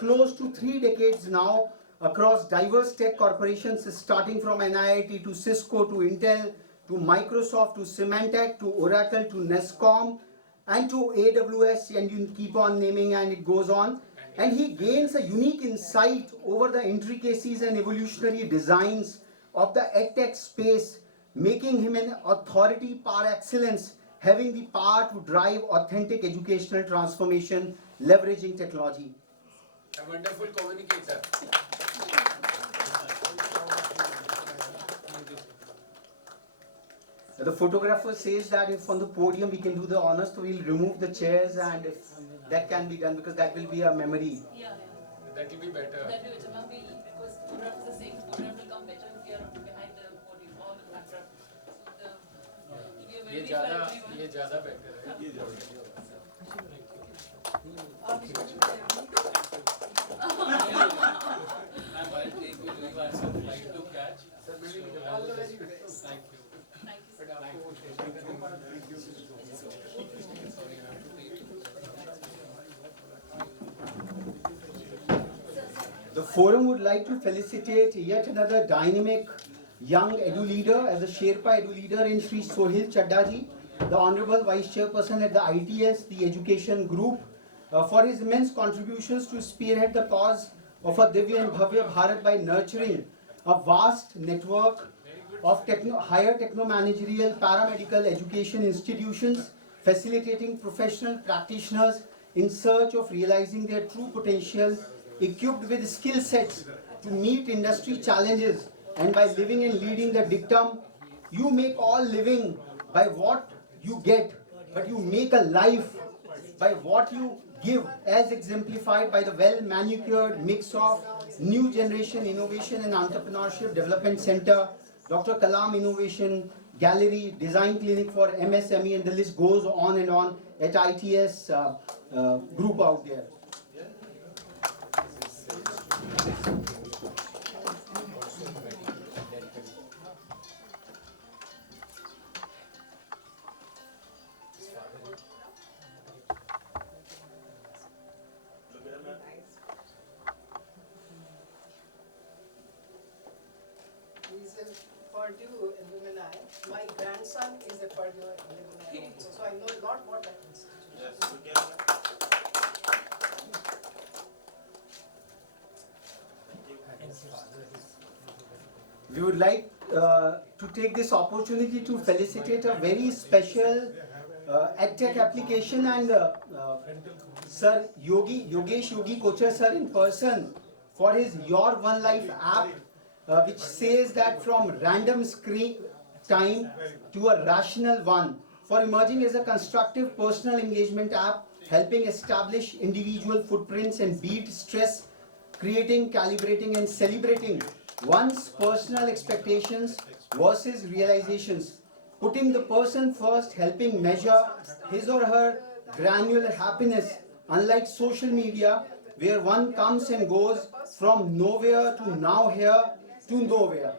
close to 3 decades now across diverse tech corporations starting from NIIT to Cisco to Intel to Microsoft to Symantec to Oracle to Nescom and to AWS, and you keep on naming and it goes on. And he gains a unique insight over the intricacies and evolutionary designs of the edtech space, making him an authority par excellence, having the power to drive authentic educational transformation, leveraging technology. A wonderful communicator. The photographer says that if on the podium we can do the honors, so we'll remove the chairs, and if that can be done, because that will be a memory. Yeah. That will be better. That will be better. Because photograph is the same, photograph will come better if you are behind the podium or the backdrop. So it will be a very brief for everyone. ये ज़्यादा better है. All the very best. Thank you. Thank you. The forum would like to felicitate yet another dynamic young edu leader as a Sherpa edu leader in Sri Sohil Chaddaji, the Honorable Vice Chairperson at the ITS, the Education Group, for his immense contributions to spearhead the cause of a Divya and Bhavya Bharat by nurturing a vast network of higher techno-managerial paramedical education institutions, facilitating professional practitioners in search of realizing their true potential, equipped with skill sets to meet industry challenges, and by living and leading the dictum, you make all living by what you get, but you make a life by what you give, as exemplified by the well-manicured mix of New Generation Innovation and Entrepreneurship Development Center, Dr. Kalam Innovation Gallery, Design Clinic for MSME, and the list goes on and on at ITS group out there. He's a Purdue alumni. My grandson is a Purdue alumni also, so I know a lot about that institution. We would like to take this opportunity to felicitate a very special EdTech application, and Sir Yogesh Yogi Kochar sir in person for his Your One Life app, which says that from random screen time to a rational one, for emerging as a constructive personal engagement app, helping establish individual footprints and beat stress, creating, calibrating and celebrating one's personal expectations versus realizations, putting the person first, helping measure his or her granular happiness, unlike social media where one comes and goes from nowhere to now here to nowhere.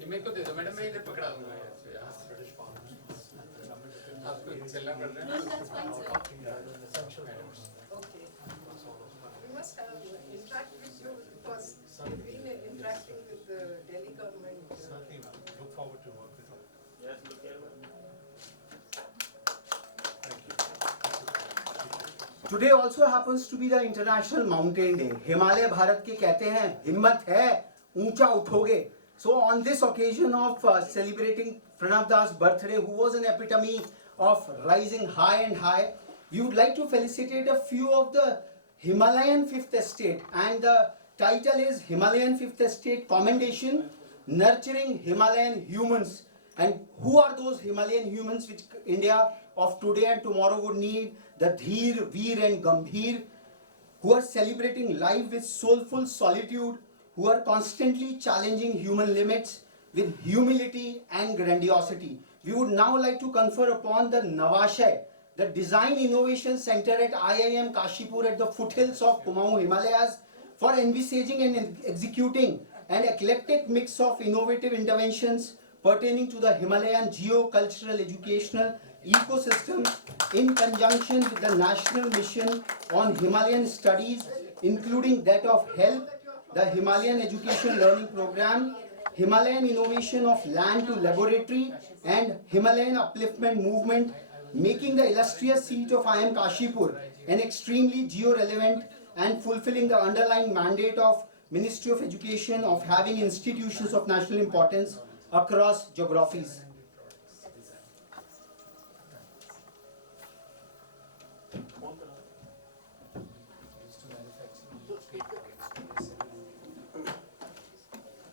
ये मेरे को दे दो madam, मैं इधर पकड़ा दूंगा यहाँ से। आपको चलना पड़ रहा है ना? No, that's fine, sir. Okay. We must have interact with you because we've been interacting with the Delhi government. Certainly, ma'am. Look forward to work with you. Today also happens to be the International Mountain Day. Himalaya Bharat के कहते हैं हिम्मत है ऊंचा उठोगे. So on this occasion of celebrating Pranav Das' birthday, who was an epitome of rising high and high, we would like to felicitate a few of the Himalayan Fifth Estate, and the title is Himalayan Fifth Estate Commendation, Nurturing Himalayan Humans. And who are those Himalayan humans which India of today and tomorrow would need? The Dheer, Veer and Gambhir, who are celebrating life with soulful solitude, who are constantly challenging human limits with humility and grandiosity. We would now like to confer upon the Navashay, the Design Innovation Center at IIM Kashipur at the foothills of Kumaon Himalayas, for envisaging and executing an eclectic mix of innovative interventions, pertaining to the Himalayan geo-cultural educational ecosystem in conjunction with the National Mission on Himalayan Studies, including that of HELP, the Himalayan Education Learning Program, Himalayan Innovation of Land to Laboratory, and Himalayan Upliftment Movement, making the illustrious seat of IIM Kashipur an extremely geo-relevant and fulfilling the underlying mandate of Ministry of Education of having institutions of national importance across geographies.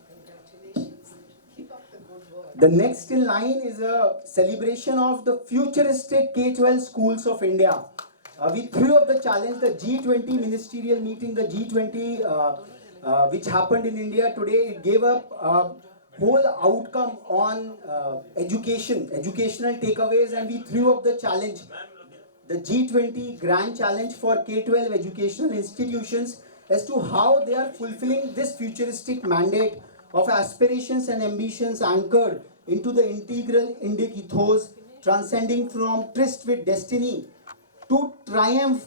Congratulations. Keep up the good work. The next in line is a celebration of the futuristic K-12 schools of India. We threw up the challenge, the G20 ministerial meeting, the G20 which happened in India today. It gave up whole outcome on educational takeaways, and we threw up the challenge, the G20 grand challenge for K-12 educational institutions as to how they are fulfilling this futuristic mandate of aspirations and ambitions anchored into the integral Indic ethos, transcending from tryst with destiny to triumph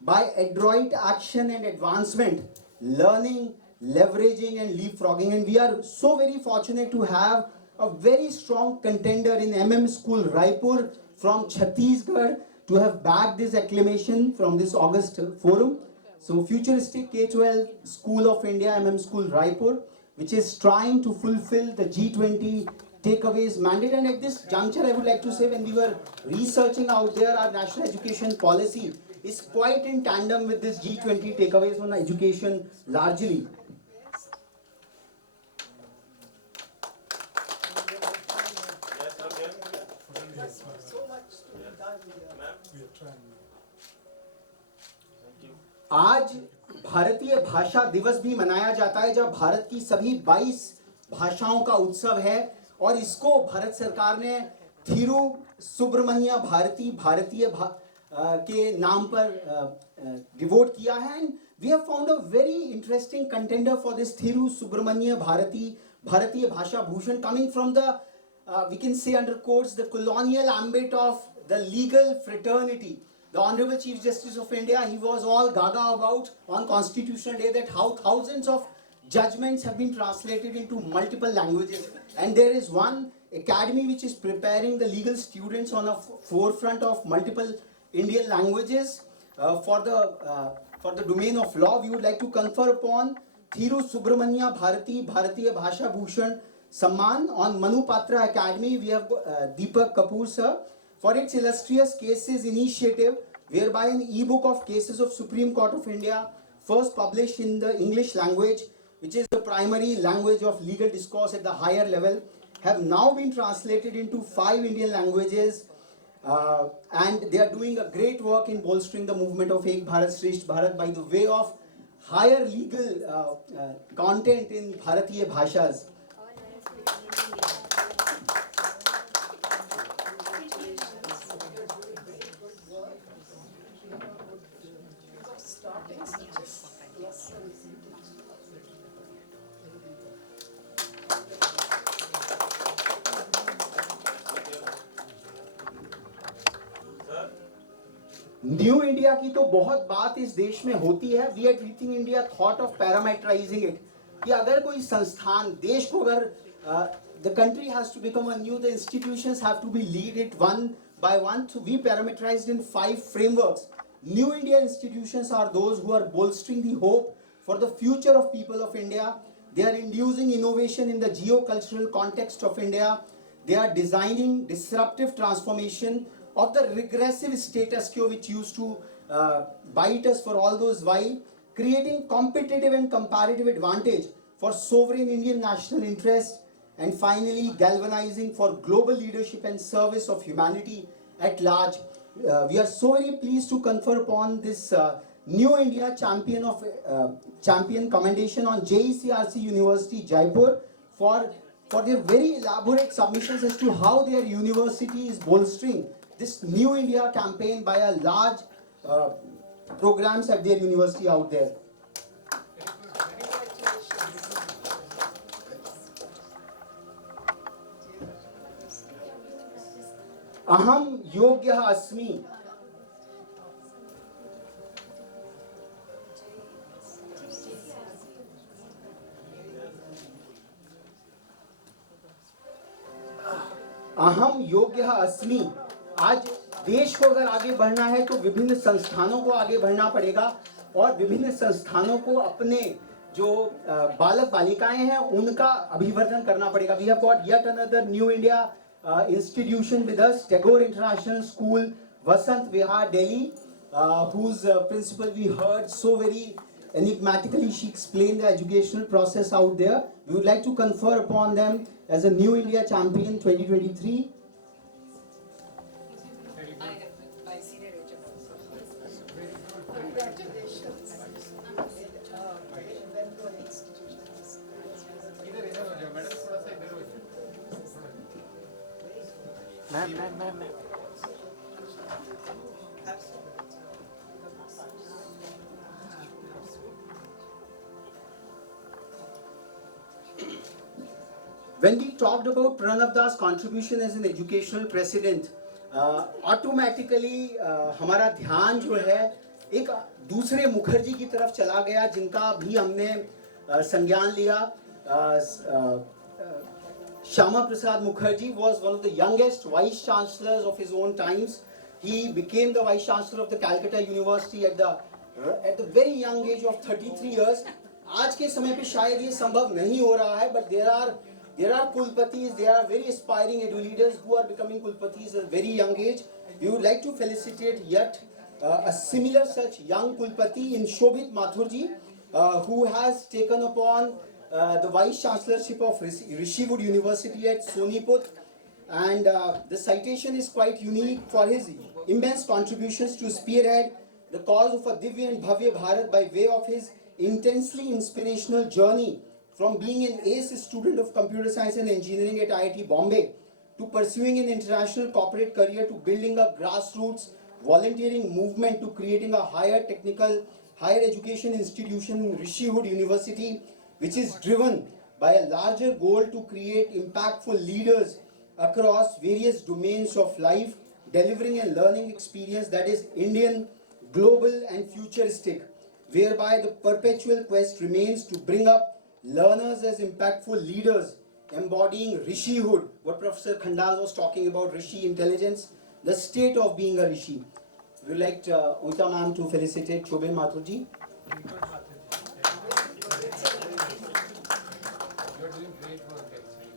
by adroit action and advancement, learning, leveraging and leapfrogging. And we are so very fortunate to have a very strong contender in School Raipur from Chhattisgarh to have bagged this acclamation from this August forum. So futuristic K-12 School of India, School Raipur, which is trying to fulfill the G20 takeaways mandate. And at this juncture, I would like to say, when we were researching out there, our national education policy is quite in tandem with this G20 takeaways on education largely. So much to be done here. आज भारतीय भाषा दिवस भी मनाया जाता है, जब भारत की सभी 22 भाषाओं का उत्सव है, और इसको भारत सरकार ने थिरु सुब्रमण्य भारती के नाम पर डिवोट किया है. And we have found a very interesting contender for this Thiru Subramanya Bharatiya Bhasha Bhushan, coming from the we can say under quotes the colonial ambit of the legal fraternity. The Honorable Chief Justice of India, he was all gaga about on Constitutional Day that how thousands of judgments have been translated into multiple languages, and there is one academy which is preparing the legal students on a forefront of multiple Indian languages for the domain of law. We would like to confer upon Thiru Subramanya Bharati Bharatiya Bhasha Bhushan Samman on Manu Patra Academy. We have Deepak Kapoor sir for its illustrious cases initiative, whereby an e-book of cases of Supreme Court of India, first published in the English language, which is the primary language of legal discourse at the higher level, have now been translated into 5 Indian languages, and they are doing a great work in bolstering the movement of Ek Bharat Shresth Bharat by the way of higher legal content in Bharatiya Bhashas. Starting such a lesson. New India की तो बहुत बात इस देश में होती है. We are treating India thought of parameterizing it, कि अगर कोई संस्थान देश को अगर the country has to become a new, the institutions have to be lead it one by one. So we parameterized in 5 frameworks. New India institutions are those who are bolstering the hope for the future of people of India. They are inducing innovation in the geo-cultural context of India. They are designing disruptive transformation of the regressive status quo which used to bite us for all those while, creating competitive and comparative advantage for sovereign Indian national interest, and finally galvanizing for global leadership and service of humanity at large. We are so very pleased to confer upon this New India champion commendation on JECRC University Jaipur for their very elaborate submissions as to how their university is bolstering this New India campaign by a large programs at their university out there. Aham yogyah asmi. अहम योग्य अस्मि। आज देश को अगर आगे बढ़ना है तो विभिन्न संस्थानों को आगे बढ़ना पड़ेगा और विभिन्न संस्थानों को अपने जो बालक बालिकाएं हैं उनका अभिवर्धन करना पड़ेगा। We have got yet another new India institution with us, Tagore International School, Vasant Vihar, Delhi, whose principal we heard so very enigmatically. She explained the educational process out there. We would like to confer upon them as a New India Champion 2023. By senior Congratulations. Well-known institutions. इधर इधर हो जाओ madam, थोड़ा सा इधर हो जाओ। When we talked about Pranav Das' contribution as an educational president, automatically हमारा ध्यान जो है एक दूसरे मुखर्जी की तरफ चला गया जिनका भी हमने संज्ञान लिया। Shyama Prasad Mukherjee was one of the youngest vice chancellors of his own times. He became the vice chancellor of the Calcutta University at the very young age of 33 years. आज के समय पे शायद ये संभव नहीं हो रहा है, but there are kulpatis, there are very aspiring edu leaders who are becoming kulpatis at a very young age. We would like to felicitate yet a similar such young kulpati in Shobhit Mathurji, who has taken upon the vice chancellorship of Rishiwood University at Soniput, and the citation is quite unique for his immense contributions to spearhead the cause of a Divya and Bhavya Bharat by way of his intensely inspirational journey from being an ace student of computer science and engineering at IIT Bombay to pursuing an international corporate career to building a grassroots volunteering movement to creating a higher education institution in Rishiwood University, which is driven by a larger goal to create impactful leaders across various domains of life, delivering a learning experience that is Indian, global and futuristic, whereby the perpetual quest remains to bring up learners as impactful leaders, embodying Rishihood, what Professor Khandal was talking about, Rishi intelligence, the state of being a Rishi. We would like Umita ma'am to felicitate Shobhin Mathurji. You are doing great work actually.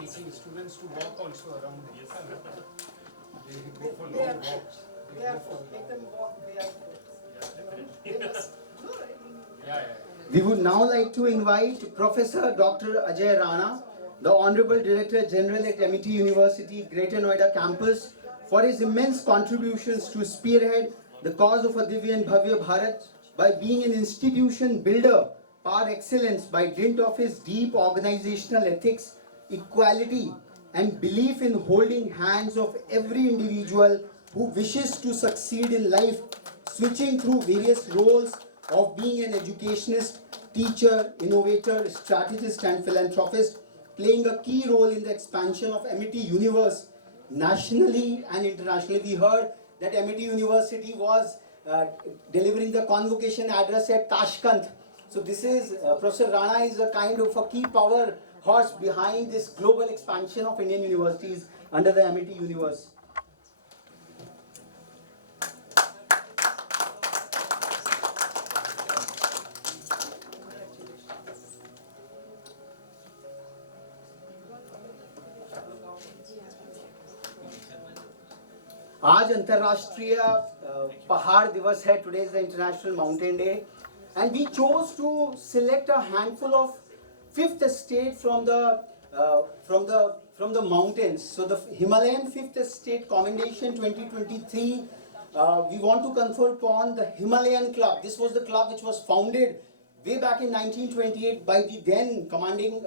Teaching students to walk also around. They go for long walks. Make them walk barefoot. They must. No, I mean, Yeah. We would now like to invite Professor Dr. Ajay Rana, the Honorable Director General at MIT University, Greater Noida campus, for his immense contributions to spearhead the cause of a Divya and Bhavya Bharat by being an institution builder par excellence by dint of his deep organizational ethics, equality, and belief in holding hands of every individual who wishes to succeed in life, switching through various roles of being an educationist, teacher, innovator, strategist, and philanthropist, playing a key role in the expansion of MIT Universe nationally and internationally. We heard that MIT University was delivering the convocation address at Tashkent. So this is, Professor Rana is a kind of a key power horse behind this global expansion of Indian universities under the MIT Universe. आज अंतर्राष्ट्रीय पहाड़ दिवस है. Today is the International Mountain Day, and we chose to select a handful of fifth estate from the mountains. So the Himalayan Fifth Estate Commendation 2023. We want to confer upon the Himalayan Club. This was the club which was founded way back in 1928 by the then commanding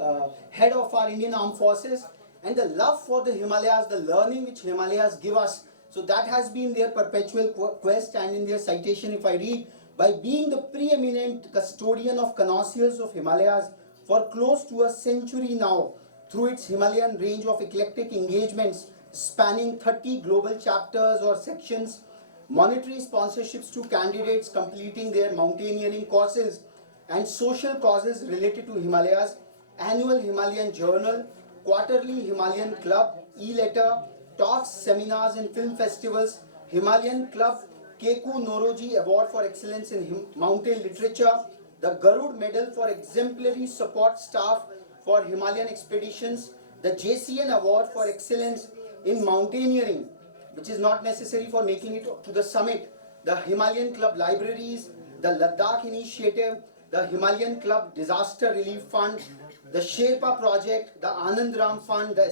head of our Indian Armed Forces, and the love for the Himalayas, the learning which Himalayas give us. So that has been their perpetual quest, and in their citation, if I read, by being the preeminent custodian of connoisseurs of Himalayas for close to a century now, through its Himalayan range of eclectic engagements spanning 30 global chapters or sections, monetary sponsorships to candidates completing their mountaineering courses, and social causes related to Himalayas, annual Himalayan Journal, quarterly Himalayan Club, e-letter, talks, seminars and film festivals, Himalayan Club, Keku Noroji Award for Excellence in Mountain Literature, the Garud Medal for Exemplary Support Staff for Himalayan Expeditions, the JCN Award for Excellence in Mountaineering, which is not necessary for making it to the summit, the Himalayan Club Libraries, the Ladakh Initiative, the Himalayan Club Disaster Relief Fund, the Sherpa Project, the Anand Ram Fund, the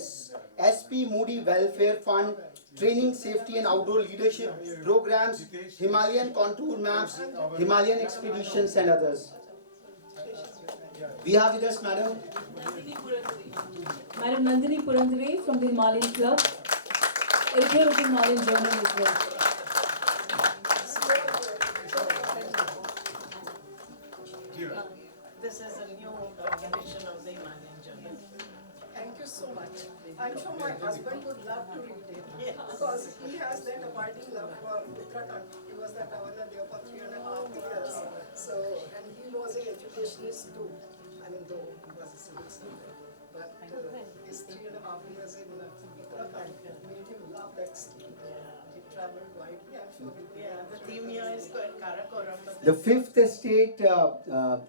SP Moody Welfare Fund, Training Safety and Outdoor Leadership Programs, Himalayan Contour Maps, Himalayan Expeditions and others. We have with us Madam Nandini Purandare. Madam Nandini Purandare from the Himalayan Club, editor of the Himalayan Journal as well. This is a new edition of the Himalayan Journal. Thank you so much. I'm sure my husband would love to read it because he has that abiding love for Uttarakhand. He was the governor there for 3.5 years. So, and he was an educationist too. I mean, though he was a civil servant. But his 3.5 years in Uttarakhand made him love that state. He traveled widely. I'm sure he The theme here is called Karakoram. The Fifth Estate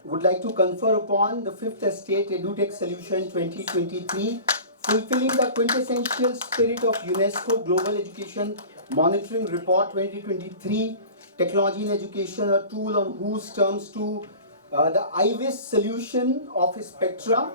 would like to confer upon the Fifth Estate EduTech Solution 2023, fulfilling the quintessential spirit of UNESCO Global Education Monitoring Report 2023, Technology in Education, a tool on whose terms to the IVIS solution of Spectra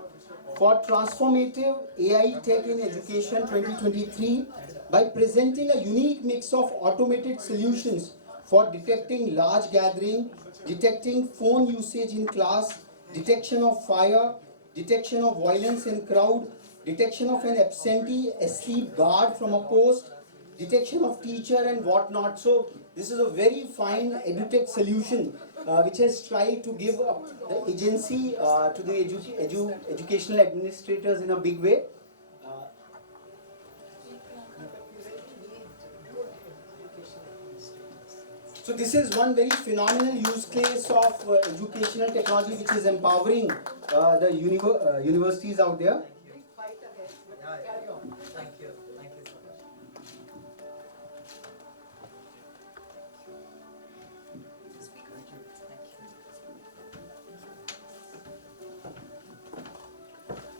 for transformative AI tech in education 2023 by presenting a unique mix of automated solutions for detecting large gathering, detecting phone usage in class, detection of fire, detection of violence in crowd, detection of an absentee asleep guard from a post, detection of teacher and whatnot. So this is a very fine edutech solution which has tried to give the agency to the educational administrators in a big way. So this is one very phenomenal use case of educational technology which is empowering the universities out there. fight ahead. Carry on. Thank you. Thank you so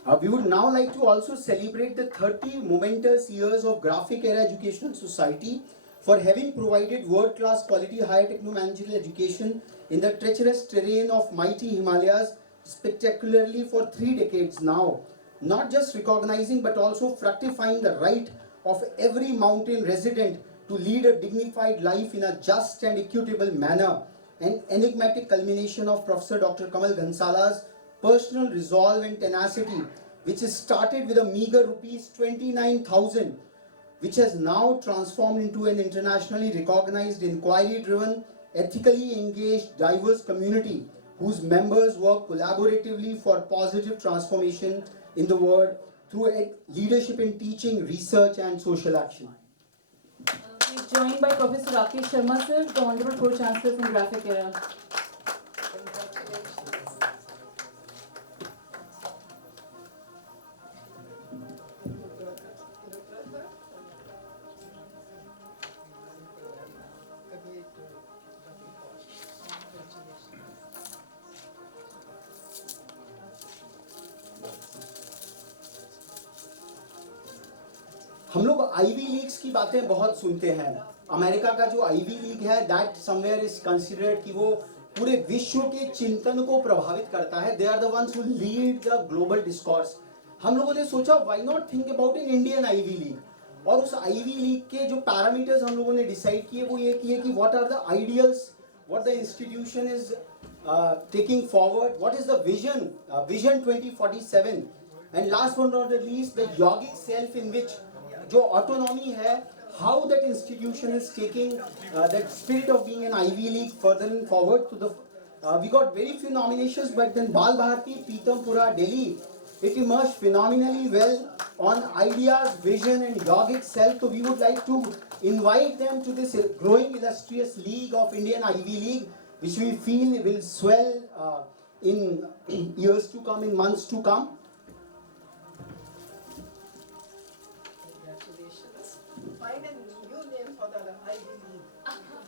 much. We would now like to also celebrate the 30 momentous years of Graphic Era Educational Society for having provided world-class quality higher techno-managerial education in the treacherous terrain of mighty Himalayas spectacularly for 3 decades now. Not just recognizing but also fructifying the right of every mountain resident to lead a dignified life in a just and equitable manner. An enigmatic culmination of Professor Dr. Kamal Ghansala's personal resolve and tenacity, which is started with a meager rupees 29,000, which has now transformed into an internationally recognized, inquiry-driven, ethically engaged, diverse community whose members work collaboratively for positive transformation in the world through leadership in teaching, research and social action. We are joined by Professor Rakesh Sharma sir, the Honorable Pro-Chancellor from Graphic Era. हम लोग ivy leagues की बातें बहुत सुनते हैं. America का जो ivy league है दैट समवेयर इज कंसिडर्ड कि वो पूरे विश्व के चिंतन को प्रभावित करता है. They are the ones who lead the global discourse. हम लोगों ने सोचा why not think about an Indian Ivy League, और उस आईवी लीग के जो पैरामीटर्स हम लोगों ने डिसाइड किए वो ये किए कि what are the ideals, what the institution is taking forward, what is the vision, vision 2047, and last but not the least the yogic self in which जो ऑटोनॉमी है, how that institution is taking that spirit of being an Ivy League further and forward to the we got very few nominations, but then Bal Bharati, Pitampura, Delhi it emerged phenomenally well on ideas, vision, and yogic self. So we would like to invite them to this growing illustrious league of Indian Ivy League, which we feel will swell in years to come, in months to come. Congratulations. Find a new name for the Ivy League.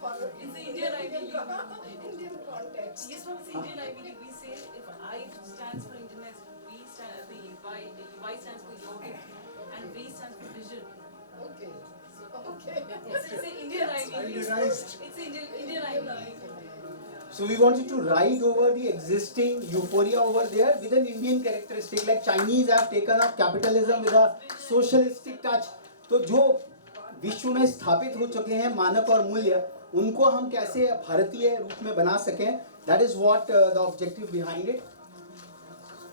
For It's the Indian Ivy League. Indian context. Yes, from the Indian Ivy League, we say if I stands for Indianness, we stand, the Y stands for yogic, and V stands for vision. Okay. Okay. It's the Indian Ivy League. Indianized. It's the Indian Ivy League. So we wanted to ride over the existing euphoria over there with an Indian characteristic, like Chinese have taken up capitalism with a socialistic touch. तो जो विश्व में स्थापित हो चुके हैं मानक और मूल्य, उनको हम कैसे भारतीय रूप में बना सकें, that is what the objective behind it.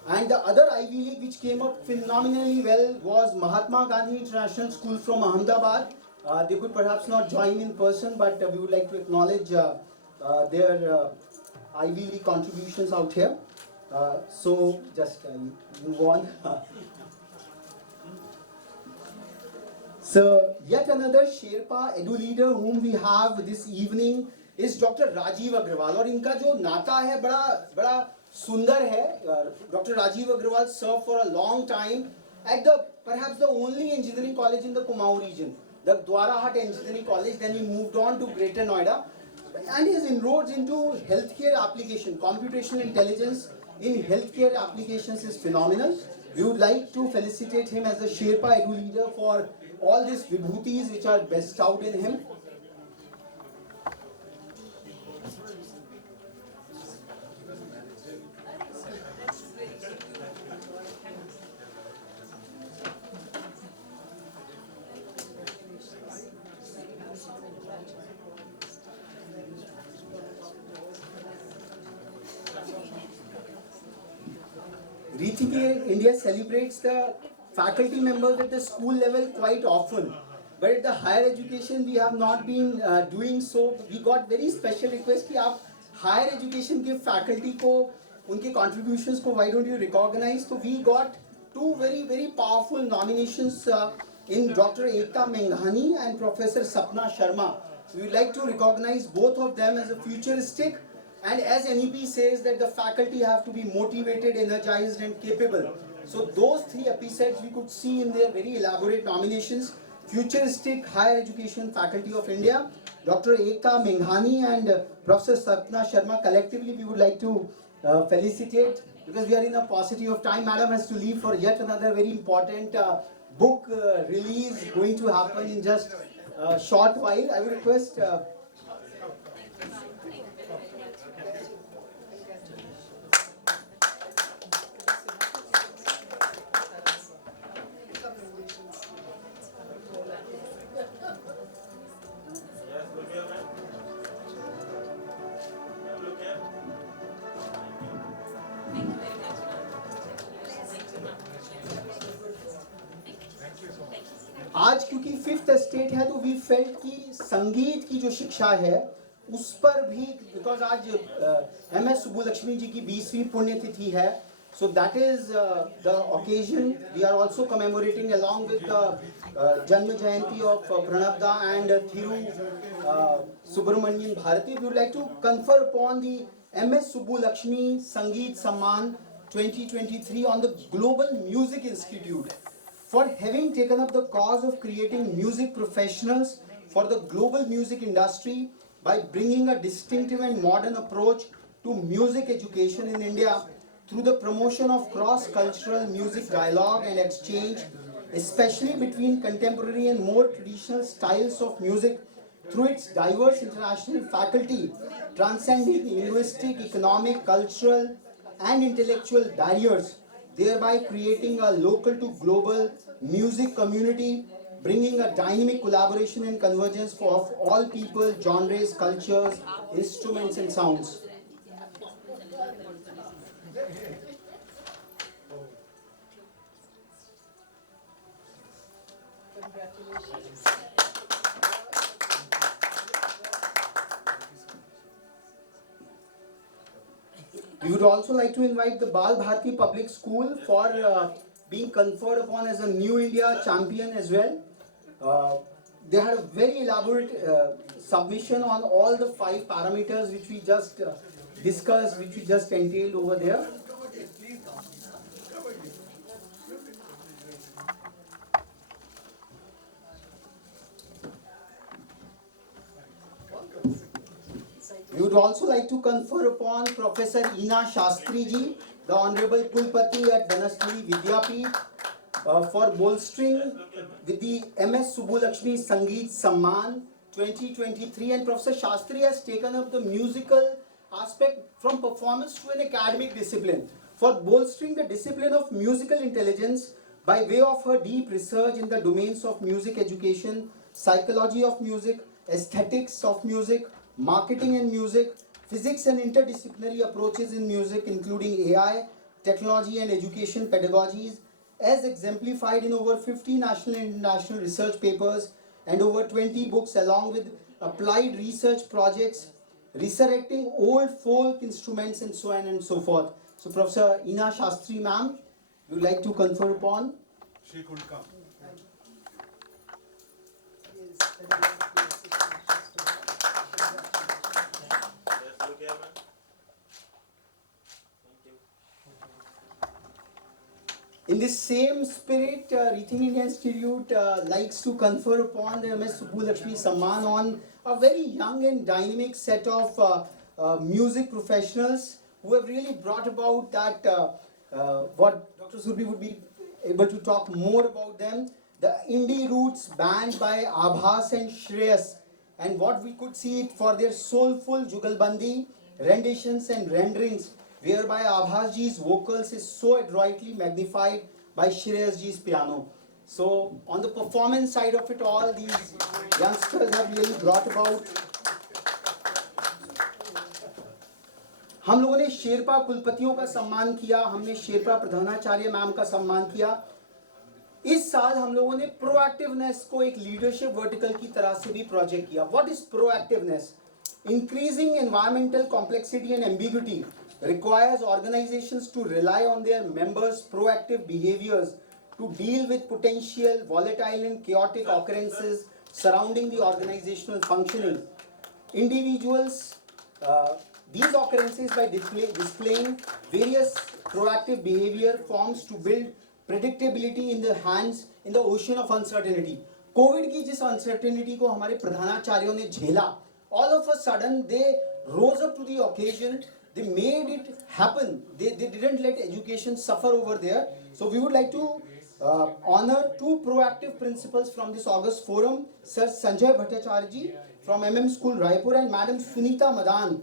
And the other Ivy League which came up phenomenally well was Mahatma Gandhi International School from Ahmedabad. They could perhaps not join in person, but we would like to acknowledge their Ivy League contributions out here. So just move on. So yet another Sherpa Edu leader whom we have this evening is Dr. Rajiv Agrawal. और इनका जो नाता है बड़ा सुंदर है. Dr. Rajiv Agrawal served for a long time at perhaps the only engineering college in the Kumaon region, the Dwarahat Engineering College. Then he moved on to Greater Noida, and his inroads into healthcare application, computational intelligence in healthcare applications is phenomenal. We would like to felicitate him as a Sherpa Edu leader for all these vibhutis which are bestowed in him. Rithike India celebrates the faculty members at the school level quite often, but at the higher education we have not been doing so. We got very special request कि आप higher education के faculty को उनके contributions को why don't you recognize? So we got two very powerful nominations in Dr. Ekta Menghani and Professor Sapna Sharma. So we would like to recognize both of them as a futuristic. And as NEP says that the faculty have to be motivated, energized and capable. So those three epithets we could see in their very elaborate nominations. Futuristic Higher Education Faculty of India, Dr. Ekta Menghani and Professor Sapna Sharma. Collectively we would like to felicitate, because we are in a paucity of time. Madam has to leave for yet another very important book release going to happen in just a short while. I would request आज क्योंकि fifth state है तो we felt कि संगीत की जो शिक्षा है उस पर भी, बिकॉज आज MS सुब्बुलक्ष्मी जी की 20वीं पुण्यतिथि है, so that is the occasion. We are also commemorating along with the Janma Jayanti of Pranabda and Thiru Subramanian Bharati. We would like to confer upon the MS Subbulakshmi Sangeet Samman 2023 on the Global Music Institute for having taken up the cause of creating music professionals for the global music industry by bringing a distinctive and modern approach to music education in India through the promotion of cross-cultural music dialogue and exchange, especially between contemporary and more traditional styles of music, through its diverse international faculty, transcending linguistic, economic, cultural, and intellectual barriers, thereby creating a local to global music community, bringing a dynamic collaboration and convergence of all people, genres, cultures, instruments, and sounds. We would also like to invite the Bal Bharati Public School for being conferred upon as a New India champion as well. They had a very elaborate submission on all the 5 parameters which we just discussed, which we just entailed over there. We would also like to confer upon Professor Ina Shastri ji, the Honorable Kulpati at Dhanastali Vidyapeeth, for bolstering with the MS Subbulakshmi Sangeet Samman 2023, and Professor Shastri has taken up the musical aspect from performance to an academic discipline for bolstering the discipline of musical intelligence by way of her deep research in the domains of music education, psychology of music, aesthetics of music, marketing in music, physics and interdisciplinary approaches in music including AI, technology and education pedagogies, as exemplified in over 50 national and international research papers and over 20 books, along with applied research projects, resurrecting old folk instruments and so on and so forth. So Professor Ina Shastri ma'am, we would like to confer upon. She could come. Yes, look here, man. Thank you. In this same spirit, Rethink India Institute likes to confer upon the MS Subbulakshmi Samman on a very young and dynamic set of music professionals who have really brought about that, what Dr. Surbi would be able to talk more about them. The Indie Roots band by Abhas and Shreyas, and what we could see it for their soulful Jugalbandi renditions and renderings, whereby Abhas ji's vocals is so adroitly magnified by Shreyas ji's piano. So on the performance side of it all, these youngsters have really brought about. हम लोगों ने शेरपा कुलपतियों का सम्मान किया, हमने शेरपा प्रधानाचार्य ma'am का सम्मान किया. इस साल हम लोगों ने प्रोएक्टिवनेस को एक लीडरशिप वर्टिकल की तरह से भी प्रोजेक्ट किया. What is proactiveness? Increasing environmental complexity and ambiguity requires organizations to rely on their members' proactive behaviors to deal with potential volatile and chaotic occurrences surrounding the organizational functioning. Individuals, these occurrences by displaying various proactive behavior forms to build predictability in the ocean of uncertainty. Covid की जिस uncertainty को हमारे प्रधानाचार्यों ने झेला, all of a sudden they rose up to the occasion. They made it happen. They didn't let education suffer over there. So we would like to honor 2 proactive principals from this August forum, Sir Sanjay Bhattacharya ji from MM School Raipur and Madam Sunita Madan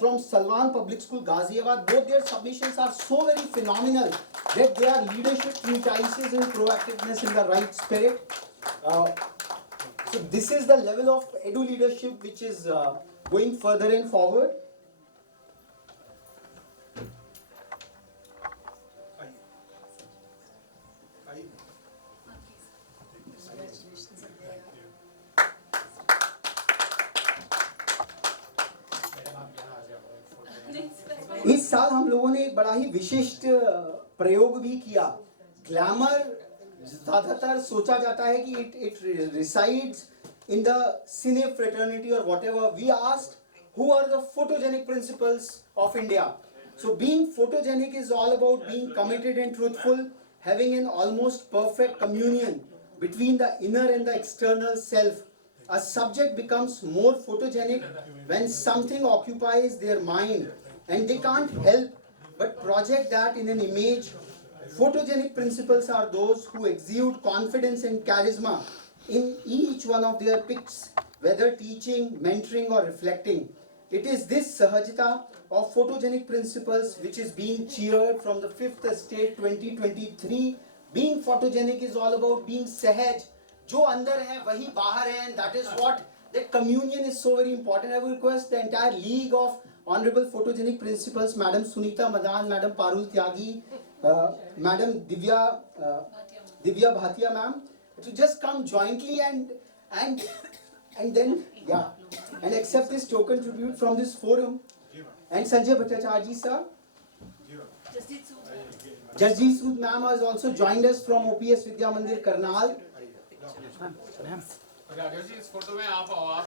from Salwan Public School Ghaziabad. Both their submissions are so very phenomenal that they are leadership treatises and proactiveness in the right spirit. So this is the level of edu leadership which is going further and forward. इस साल हम लोगों ने एक बड़ा ही विशिष्ट प्रयोग भी किया. ग्लैमर ज्यादातर सोचा जाता है कि it resides in the cine fraternity or whatever. We asked who are the photogenic principles of India. So being photogenic is all about being committed and truthful, having an almost perfect communion between the inner and the external self. A subject becomes more photogenic when something occupies their mind and they can't help but project that in an image. Photogenic principles are those who exude confidence and charisma in each one of their picks, whether teaching, mentoring or reflecting. It is this sahajita of photogenic principles which is being cheered from the 5th Estate 2023. Being photogenic is all about being sahaj. जो अंदर है वही बाहर है, and that is what that communion is so very important. I will request the entire league of honorable photogenic principals, Madam Sunita Madan, Madam Parul Tyagi, Madam Divya Bhatia ma'am, to just come jointly and then and accept this token tribute from this forum. And Sanjay Bhattacharya ji sir, Jasjeet Sood ma'am has also joined us from OPS Vidya Mandir Karnal. Raghav ji इस photo में आप आओ, आप